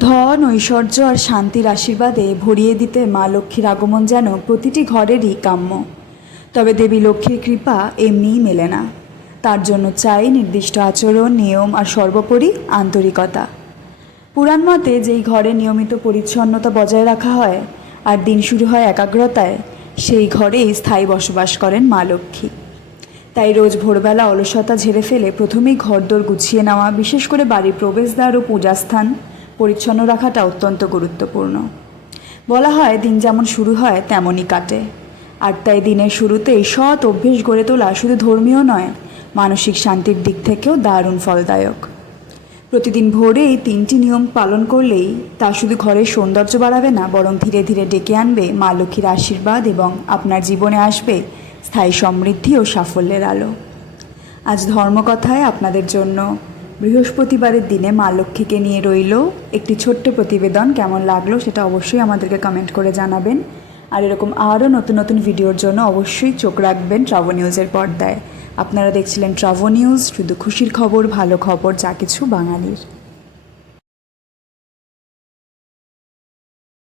ধন, ঐশ্বর্য আর শান্তির আশীর্বাদে ভরিয়ে দিতে মা লক্ষ্মীর আগমন যেন প্রতিটি ঘরেরই কাম্য। তবে দেবী লক্ষ্মীর কৃপা এমনিই মেলে না। তার জন্য চাই নির্দিষ্ট আচরণ, নিয়ম আর সর্বোপরি আন্তরিকতা। পুরাণ মতে যেই ঘরে নিয়মিত পরিচ্ছন্নতা বজায় রাখা হয় আর দিন শুরু হয় একাগ্রতায়, সেই ঘরেই স্থায়ী বসবাস করেন মা লক্ষ্মী। তাই রোজ ভোরবেলা অলসতা ঝেড়ে ফেলে প্রথমেই ঘরদোর গুছিয়ে নেওয়া, বিশেষ করে বাড়ির প্রবেশদ্বার ও পূজাস্থান পরিচ্ছন্ন রাখাটা অত্যন্ত গুরুত্বপূর্ণ। বলা হয়, দিন যেমন শুরু হয়, তেমনই কাটে। আর তাই দিনের শুরুতেই সৎ অভ্যেস গড়ে তোলা শুধু ধর্মীয় নয়, মানসিক শান্তির দিক থেকেও দারুণ ফলদায়ক। প্রতিদিন ভোরে এই তিনটি নিয়ম পালন করলেই তা শুধু ঘরের সৌন্দর্য বাড়াবে না, বরং ধীরে ধীরে ডেকে আনবে মা লক্ষ্মীর আশীর্বাদ এবং আপনার জীবনে আসবে স্থায়ী সমৃদ্ধি ও সাফল্যের আলো। আজ ধর্মকথায় আপনাদের জন্য বৃহস্পতিবারের দিনে মা লক্ষ্মীকে নিয়ে রইল। একটি ছোট্ট প্রতিবেদন কেমন লাগল সেটা অবশ্যই আমাদেরকে কমেন্ট করে জানাবেন। আর এরকম আরও নতুন নতুন ভিডিওর জন্য অবশ্যই চোখ রাখবেন ট্রাভো নিউজের পর্দায়। আপনারা দেখছিলেন ট্রাভো নিউজ, শুধু খুশির খবর, ভালো খবর, যা কিছু বাঙালির।